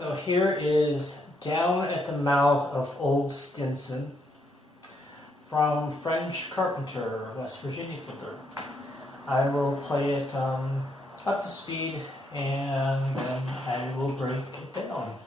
So here is Down at the Mouth of Old Stinson from French Carpenter, West Virginia fiddler. I will play it up to speed and then I will break it down.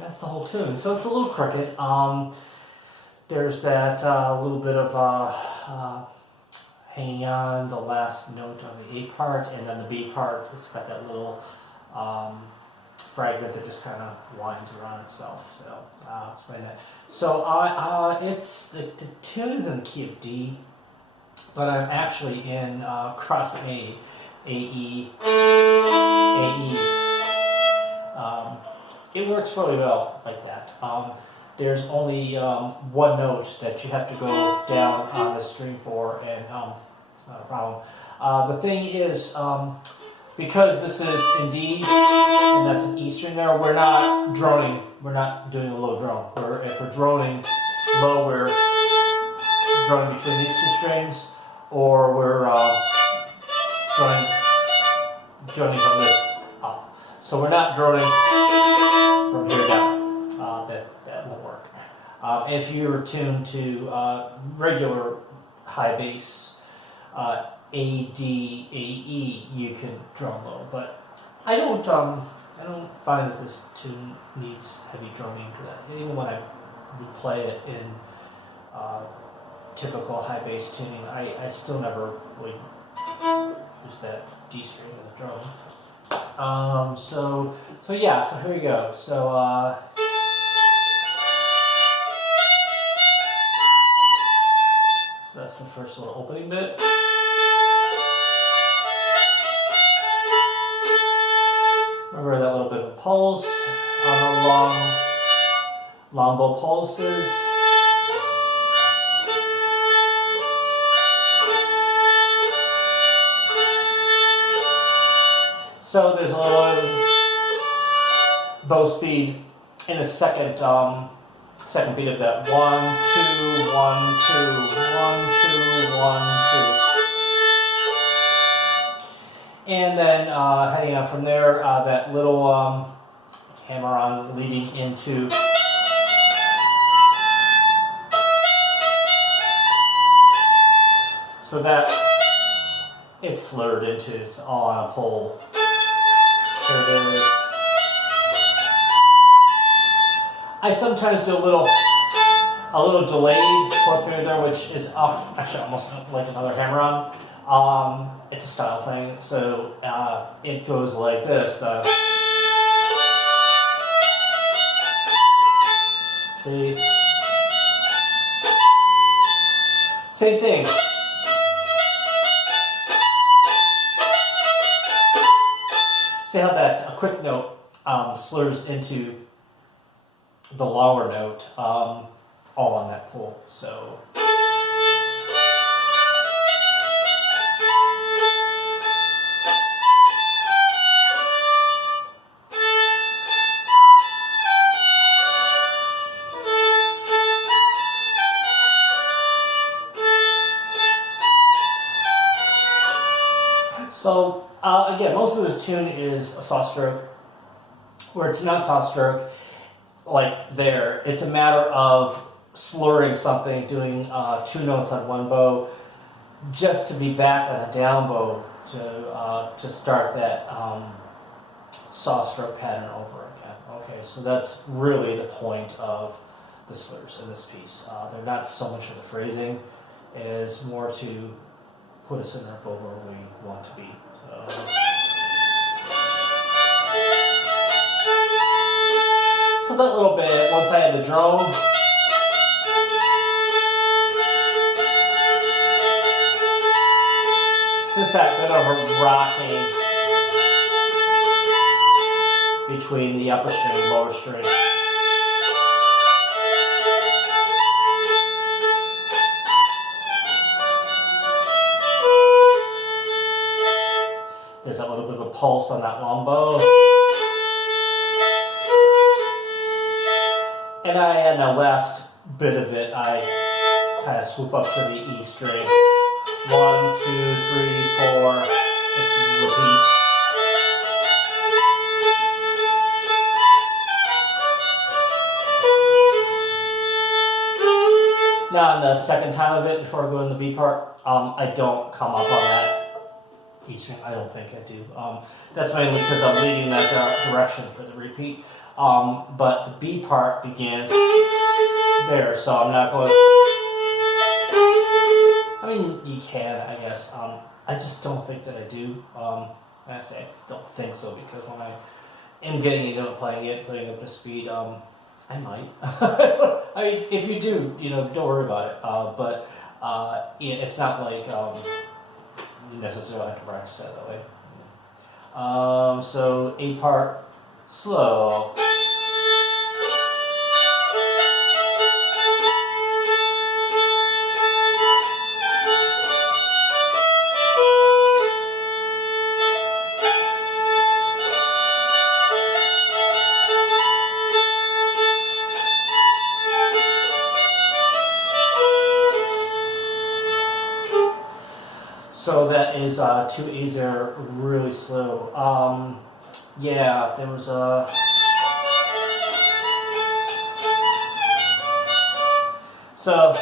That's the whole tune. So it's a little crooked. There's that little bit of hanging on the last note on the A part, and then the B part, it's got that little fragment that just kind of winds around itself. So I'll explain that. So it's the tune is in the key of D, but I'm actually in cross A, AE, AE. It works really well like that. There's only one note that you have to go down on the string for, and it's not a problem. The thing is, because this is in D, and that's an E string there, we're not droning. We're not doing a low drone. If we're droning low, we're droning between these two strings, or we're droning from this up. So we're not droning from here down. That won't work. If you're tuned to regular high bass, A, D, A, E, you can drone low. But I don't find that this tune needs heavy drumming for that. Even when I would play it in typical high bass tuning, I still never would use that D string in the drum. So yeah, so here we go. So that's the first little opening bit. Remember that little bit of a pulse on the long bow pulses. So there's a little bow speed in the second beat of that 1, 2, 1, 2, 1, 2, 1, 2. And then heading out from there, that little hammer on leading into so that it's slurred into, it's all on a pole. Here it is. I sometimes do a little delayed fourth finger there, which is actually almost like another hammer-on. It's a style thing, so it goes like this. See? Same thing. See how that a quick note slurs into the lower note, all on that pull. So again, most of this tune is a saw stroke, where it's not saw stroke like there. It's a matter of slurring something, doing two notes on one bow, just to be back on a down bow to start that saw stroke pattern over again. Okay, so that's really the point of the slurs in this piece. They're not so much for the phrasing, as more to put us in our bow where we want to be. So that little bit, once I had the drone, just that bit of a rocking. between the upper string and lower string. There's a little bit of a pulse on that long bow. And in the last bit of it, I kind of swoop up to the E string. 1, 2, 3, 4, repeat. Now, on the second time of it, before I go in the B part, I don't come up on that E string. I don't think I do. That's mainly because I'm leading that direction for the repeat. But the B part begins there, so I'm not going. I mean, you can, I guess. I just don't think that I do. I say I don't think so because when I am getting into playing it, putting up to speed, I might. I mean, if you do, don't worry about it. But it's not like you necessarily have to practice that way. So A part, slow. So that is 2 A's there, really slow. Yeah, there was a. So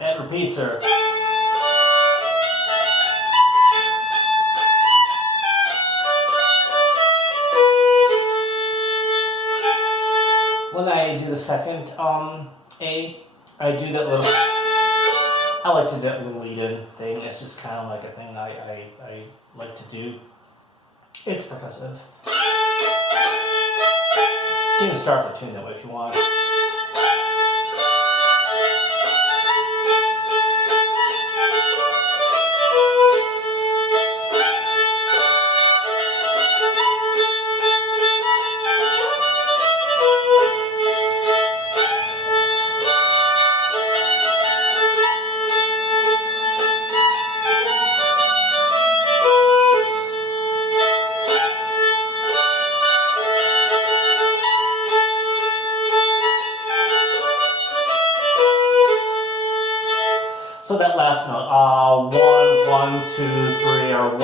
it repeats there. When I do the second A, I do that little. I like to do that little lead-in thing. It's just kind of like a thing I like to do. It's percussive. You can even start the tune that way if you want. So that last note, 1, 1, 2, 3, or 1,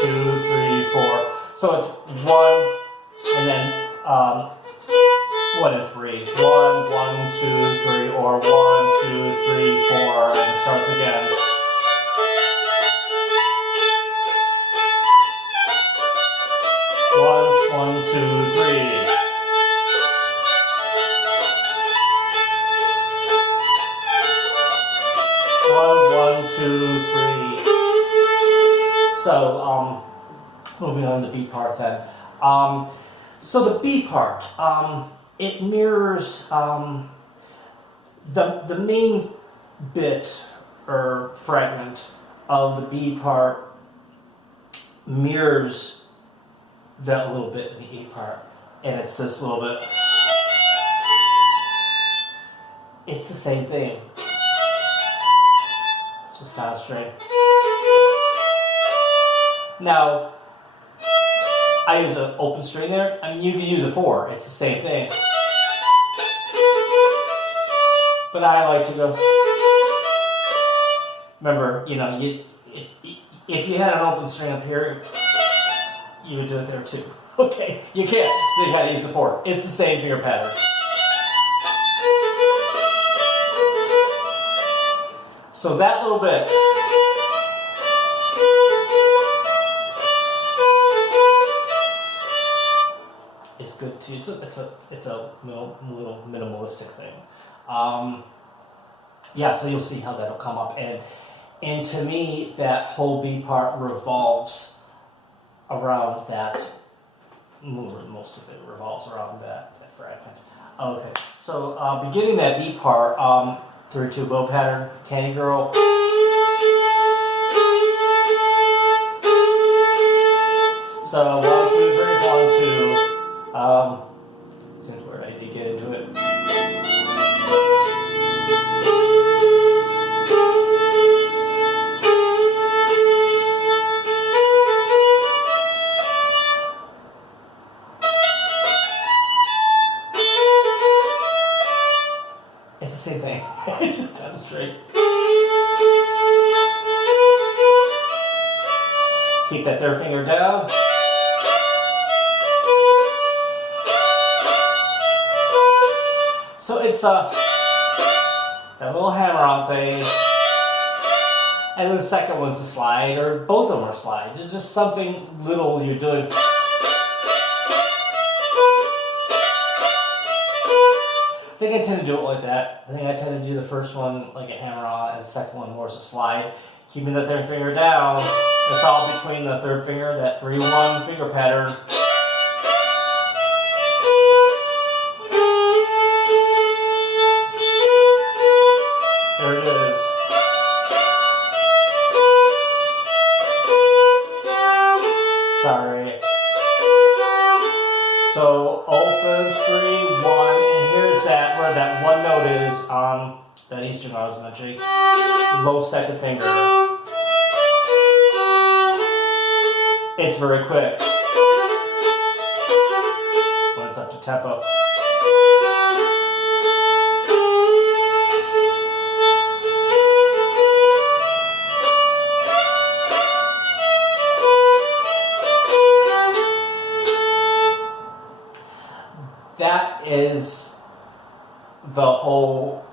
2, 3, 4. So it's 1, and then 1 and 3. 1, 1, 2, 3, or 1, 2, 3, 4, and it starts again. One, 2, 3. One, 2, 3. So, moving on to the B part then. So the B part, it mirrors the main bit or fragment of the B part mirrors that little bit in the A part, and it's this little bit. It's the same thing. Just down string. Now, I use an open string there. I mean, you can use a 4. It's the same thing. But I like to go. Remember, if you had an open string up here, you would do it there too. Okay, you can't. So you gotta use the 4. It's the same finger pattern. So that little bit. Is good too. It's a little minimalistic thing. Yeah, so you'll see how that'll come up, and to me that whole B part revolves around that. Most of it revolves around that fragment. Okay, so beginning that B part, 3-2 bow pattern, Candy Girl. So 1, 2, 3, 4. down to, seems where I need to get into it. It's the same thing. It's just down straight. Keep that third finger down. So it's that little hammer-on thing, and then the second one's a slide, or both of them are slides. It's just something little you're doing. I think I tend to do it like that. I think I tend to do the first one like a hammer-on, and the second one more as a slide. Keeping the third finger down. It's all between the third finger, that 3-1 finger pattern. There it is. Sorry. So open 3-1, and here's that where that one note is on that E string I was mentioning. Low second finger. It's very quick when it's up to tempo. That is the whole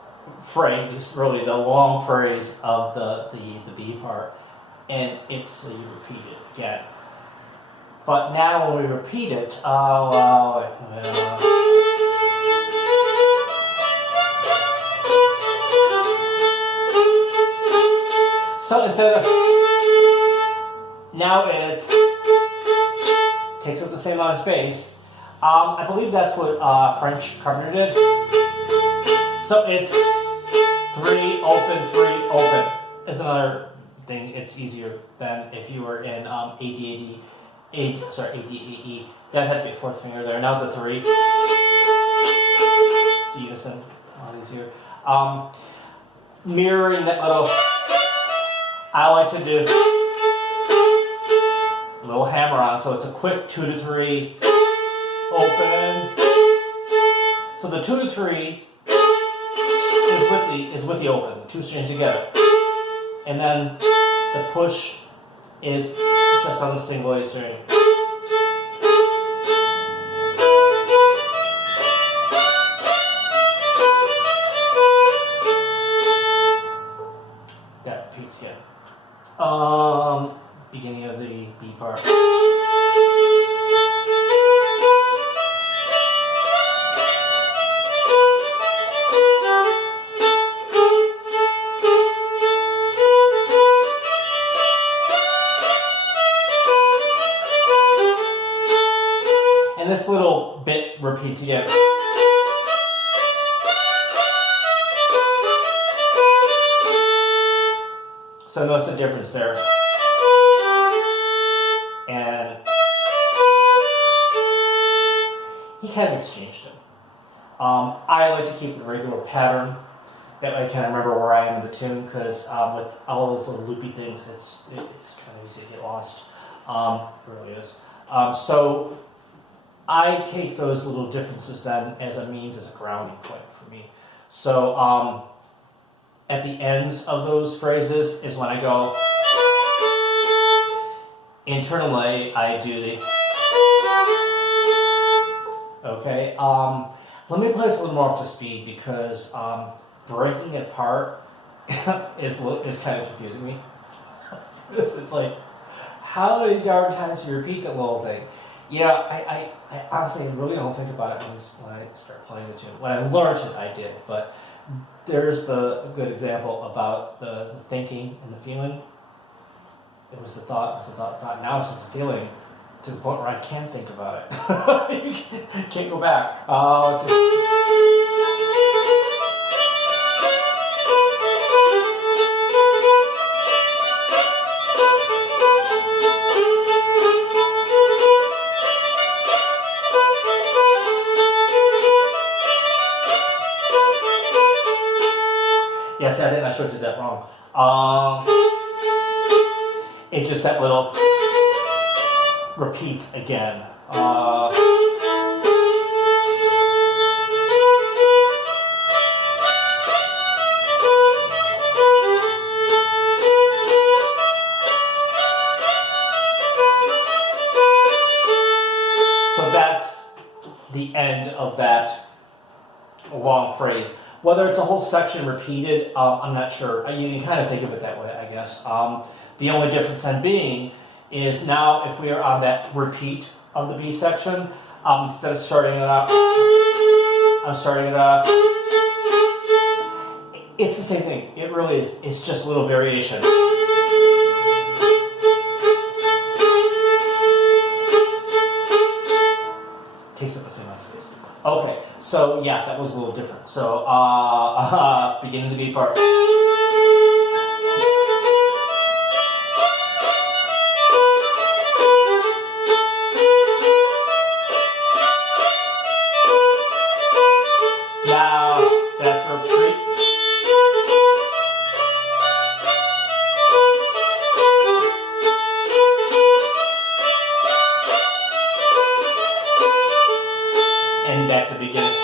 phrase, really the long phrase of the B part, and it's so you repeat it again. But now when we repeat it, so instead of, now it's, takes up the same amount of space. I believe that's what French Carpenter did. So it's 3, open, 3, open. Is another thing, it's easier than if you were in AEAE. That had to be a fourth finger there. Now it's a 3. It's unison. A lot easier. Mirroring that little, I like to do a little hammer on, so it's a quick 2 to 3, open. So the 2 to 3 is with the open, the two strings together, and then the push is just on the single A string. That repeats again. Beginning of the B part. And this little bit repeats again. So notice the difference there. And he kind of exchanged them. I like to keep a regular pattern. That way I kind of remember where I am in the tune, because with all those little loopy things, it's kind of easy to get lost. It really is. So I take those little differences then as a means, as a grounding point for me. So at the ends of those phrases is when I go, internally I do the, okay, let me play this a little more up to speed, because breaking it apart is kind of confusing me. It's like, how many darn times do you repeat that little thing? Yeah, I honestly really don't think about it when I start playing the tune. When I learned it, I did, but there's the good example about the thinking and the feeling. It was the thought, thought. Now it's just the feeling, to the point where I can't think about it. You can't go back. Let's see. sure I did that wrong. It's just that little repeats again. So that's the end of that long phrase. Whether it's a whole section repeated, I'm not sure. You can kind of think of it that way, I guess. The only difference then being is now if we are on that repeat of the B section, instead of starting it out, I'm starting it out. It's the same thing. It really is. It's just a little variation. Takes up the same amount of space. Okay, so yeah, that was a little different. So beginning the B part. Now that's a repeat. And back to the beginning.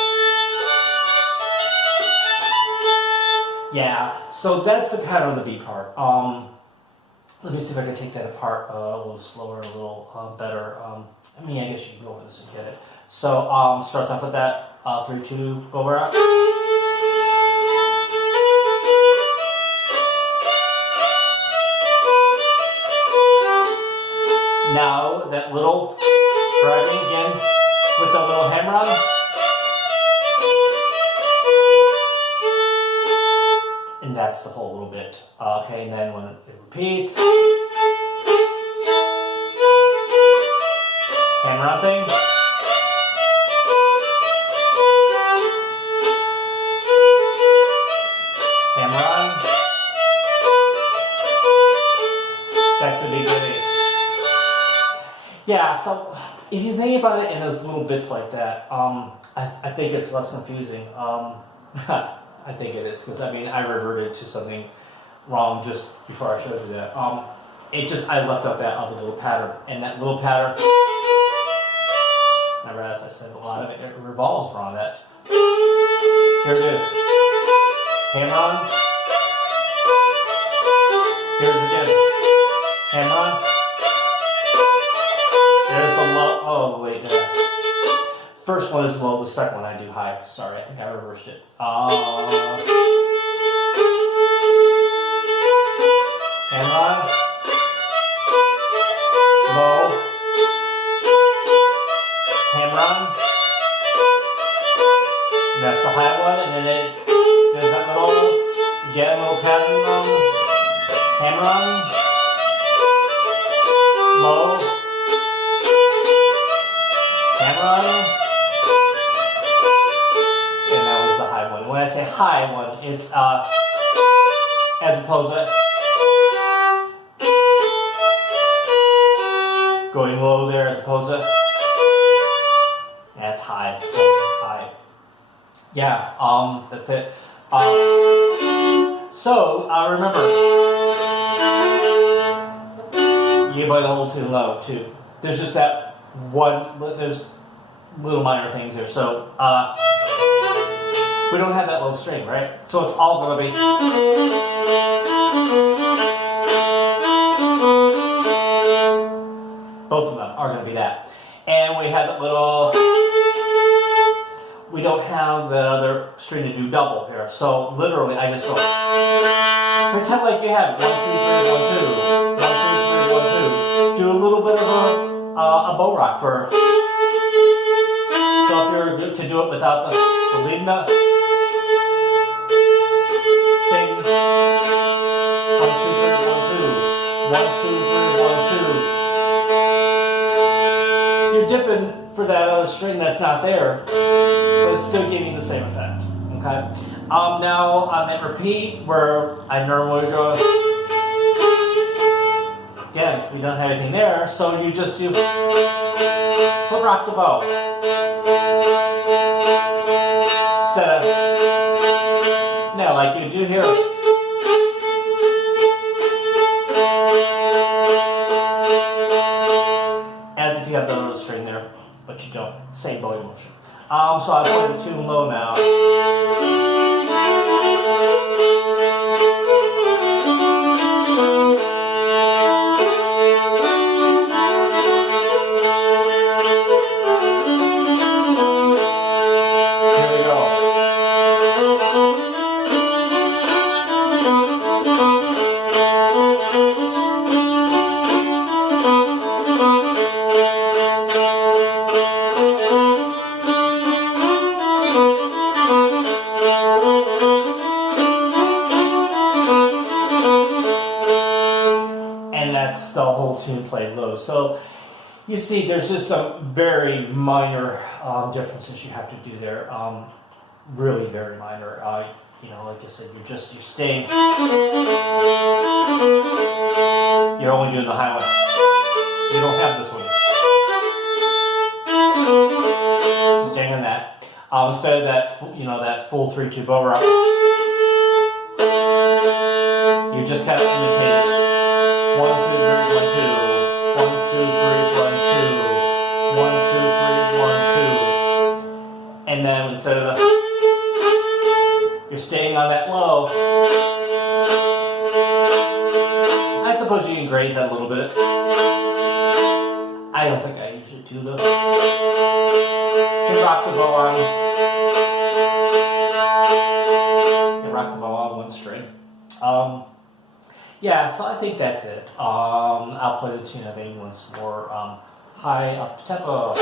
Yeah, so that's the pattern of the B part. Let me see if I can take that apart a little slower, a little better. I mean, I guess you can go over this and get it. So starts off with that 3, 2, go around. Now that little driving again with the little hammer on. And that's the whole little bit. Okay, and then when it repeats, hammer on thing. Hammer on. Back to the beginning. Yeah, so if you think about it in those little bits like that, I think it's less confusing. I think it is, because I mean, I reverted to something wrong just before I showed you that. I left out that other little pattern, and that little pattern, remember, as I said, a lot of it revolves around that. Here it is. Hammer on. Here's it again. Hammer on. There's the low. Oh, wait. First one is low, the second one I do high. Sorry, I think I reversed it. Hammer on. Low. Hammer on. And that's the high one, and then there's that little, again, little pattern. Hammer on. Low. Hammer on. And that was the high one. When I say high one, it's as opposed to going low there, as opposed to that's high. It's high. Yeah, that's it. So remember, you play the whole tune low too. There's just that one. There's little minor things there. So we don't have that low string, right? So it's all going to be. Both of them are going to be that. And we have that little. We don't have that other string to do double here. So literally, I just go. Pretend like you have 1, 2, 3, 1, 2, 1, 2, 3, 1, 2. Do a little bit of a bow rock for. So if you're good to do it without the lead note, sing 1, 2, 3, 1, 2, 1, 2. 1, 2, 3, 1, 2. You're dipping for that other string that's not there, but it's still giving the same effect. Okay. Now on that repeat, where I normally go, again, we don't have anything there, so you just do foot rock the bow. Instead of, now like you do here. have the string there, but you don't. Same bowing motion. So I play the tune low now. Here we go. And that's the whole tune played low. So you see, there's just some very minor differences you have to do there. Really very minor. You know, like I said, you're staying. You're only doing the high one. You don't have this one. So staying on that. Instead of that, you know, that full 3/2 bow rock, you just kind of imitate it. 1, 2, 3, 1, 2. 1, 2, 3, 1, 2. 1, 2, 3, 1, 2. And then instead of the, you're staying on that low. I suppose you can graze that a little bit. I don't think I usually do though. Can rock the bow on. Can rock the bow on one string. Yeah, so I think that's it. I'll play the tune again once more. High up tempo.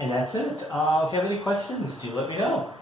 And that's it. If you have any questions, do let me know.